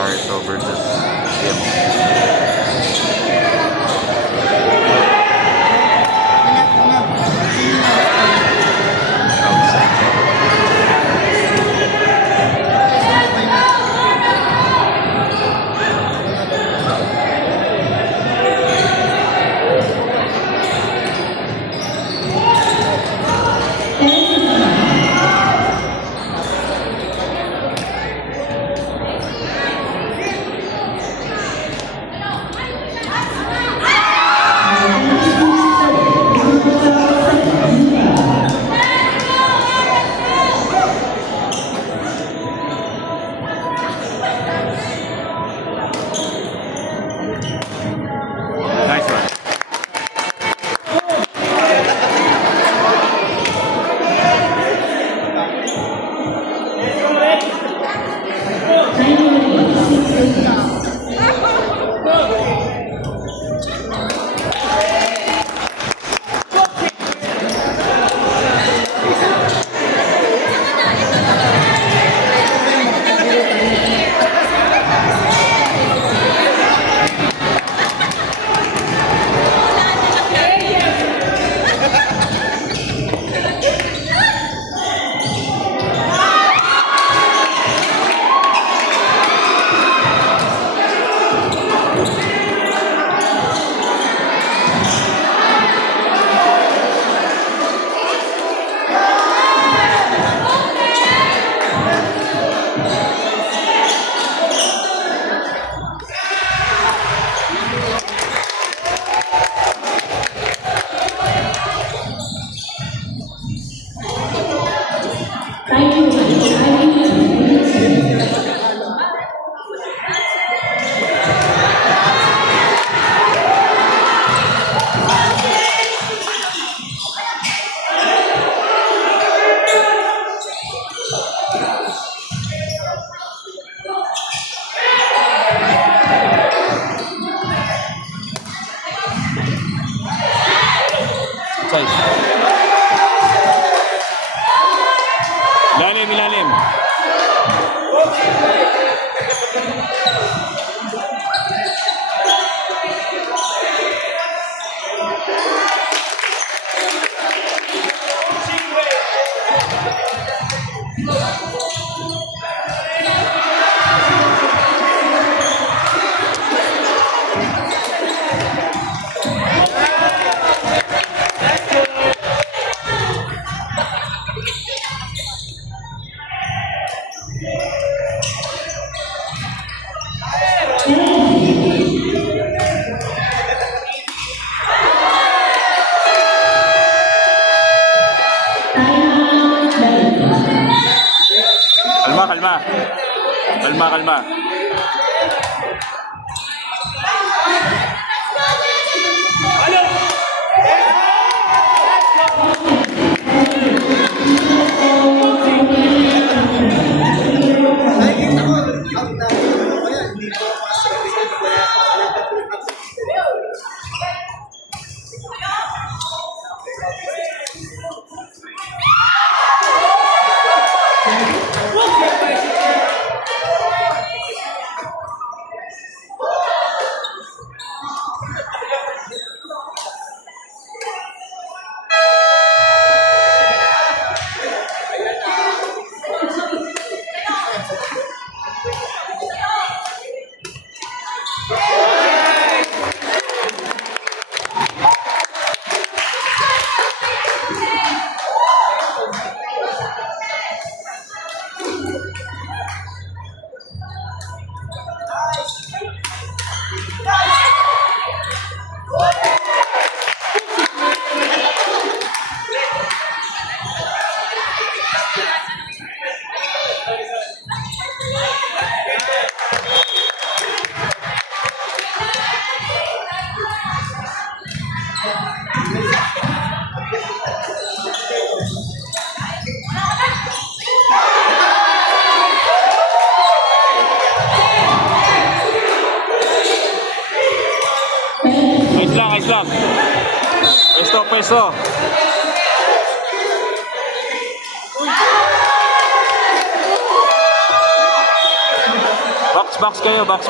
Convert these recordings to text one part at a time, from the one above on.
RSO versus Jim. Nice one. Ilalim, ilalim. Kalma, kalma. Kalma, kalma. pwesto. Box kayo, box.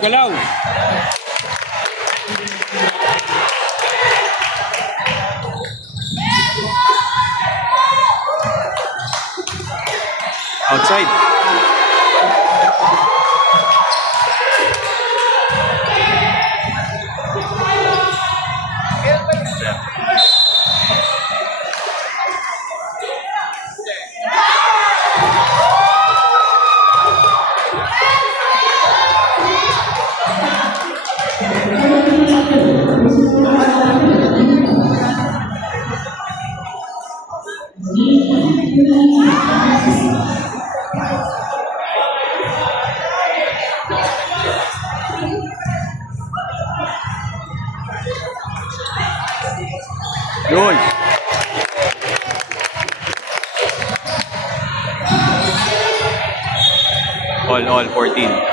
Galaw. Outside. Yun. All 14.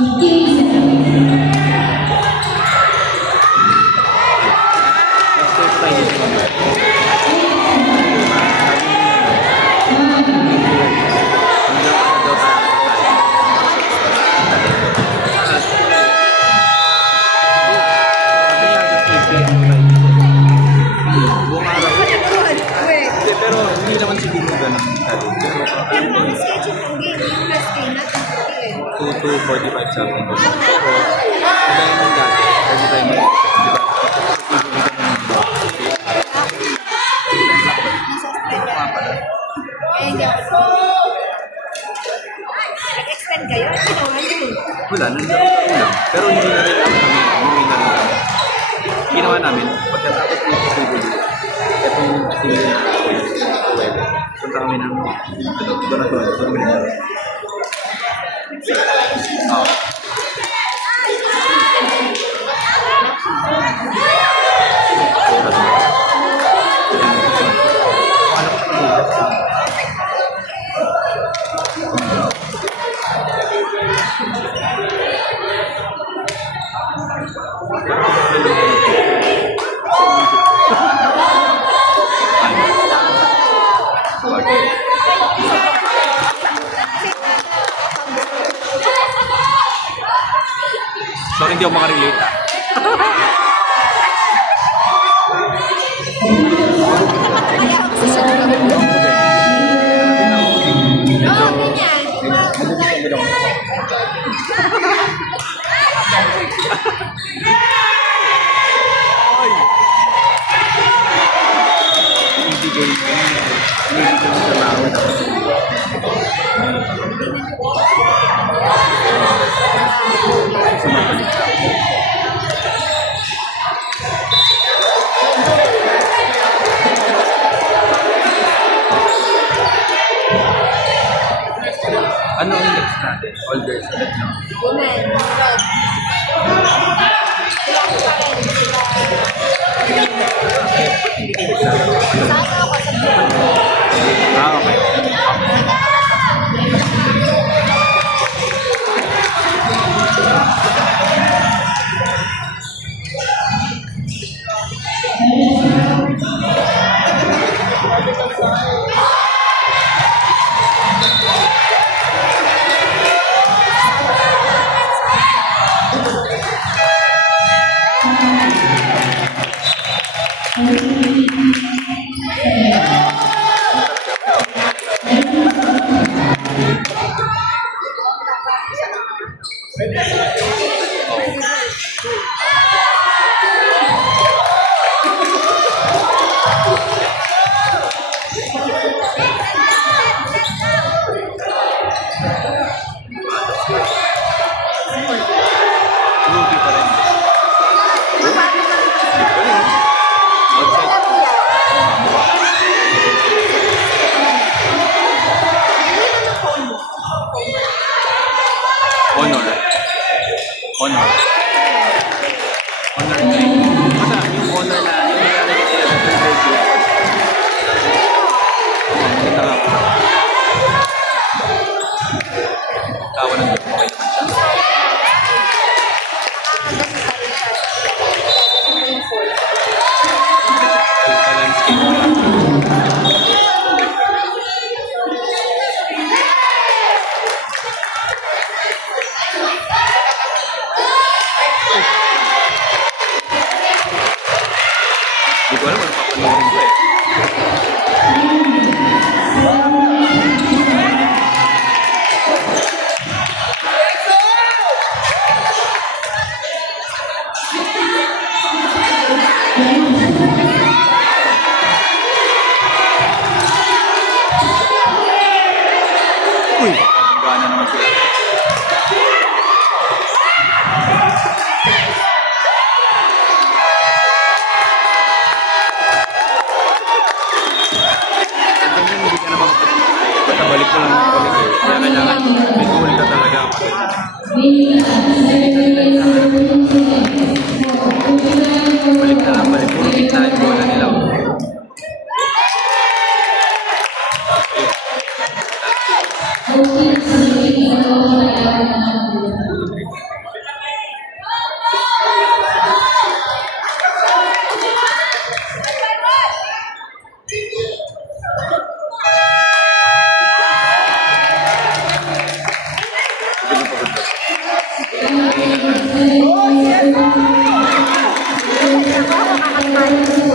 Next time tayo dito. Buong araw. Hindi, pero hindi naman siguro ganun. Pero nag-schedule ng game yung last game natin. 2 to 45 something. Pero, kagaya ng dati, pwede tayo mag, di ba? Nasa Australia. Eh, hindi ako. Nag-extend kayo? Ginawa niyo. Wala, nandiyan ko lang. Pero hindi na rin kami, umuwi na rin kami. Ginawa namin, pagkatapos ng PWD, itong activity na web, punta kami ng donatory. Oo. Sorry, hindi ako makarelate ah. Kaya ako sa susunod. Oo, ganyan. Ibigay ko sa bawat ano ang next natin? All girls ulit, no? Women. Red. Ilang pa rin sila. Sana ako sa Ah, okay. Lugi pa rin. Outside. Honor. Honor. Honor 3. Basta yung honor na yung nilalagay nila sa video. Oo, maganda nga. Tawa ng okay naman siya. Hindi ko alam ano papanoorin ko eh. Uy! Gana naman sila. Hindi ka naman basta balik ko lang ng ulit eh. Kaya kailangan may goal ka talaga. Balik na lang, balik. Puro gitna yung bola nila. Ingat na. Ako, kakakapal.